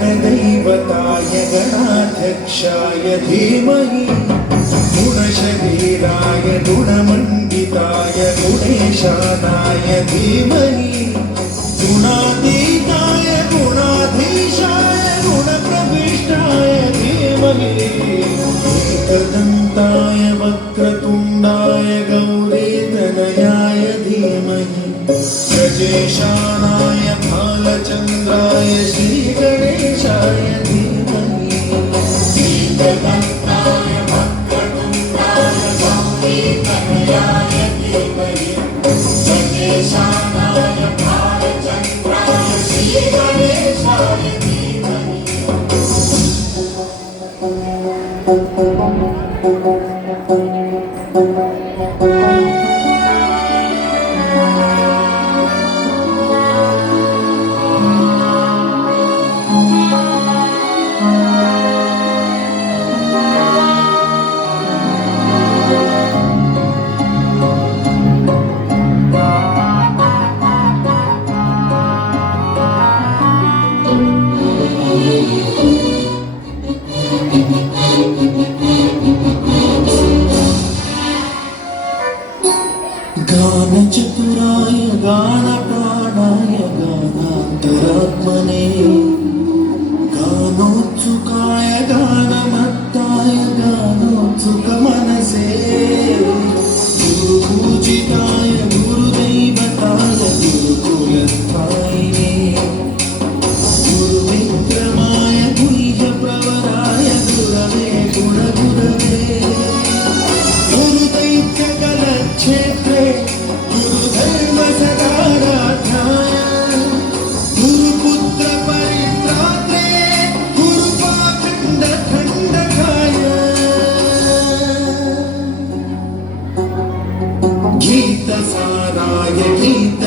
गणदैवताय गणाध्यक्षाय धीमहि गुणशरीराय गुणमण्डिताय गुणेशानाय धीमहि गुणातीताय गुणाधीशाय गुणप्रविष्टाय धीमहि एकदन्ताय वक्रतुण्डाय गौरीतनयाय धीमहि गजेशानाय भालचन्द्राय श्रीगणेशाय धीमहि एकदन्ताय वक्रतुण्डाय गौरीतनयाय धीमहि गजेशानाय भालचन्द्राय श्रीगणेशाय धीमहि गानचतुराय गानप्राणाय गानान्तरात्मने गानोत्सुकाय गानमत्ताय गानोत्सुकमनसे गुरुपूजिताय गुरुदैवताय गुरुकुलस्थायिने गुरुविक्रमाय गुह्यप्रवराय गुरवे गुणगुरवे गुरुदैत्यकलक्षेत्रे गुरुधर्मसदाराध्याय गुरुपुत्रपरित्रात्रे गुरुपाखण्डखण्डकाय गीतसाराय गीत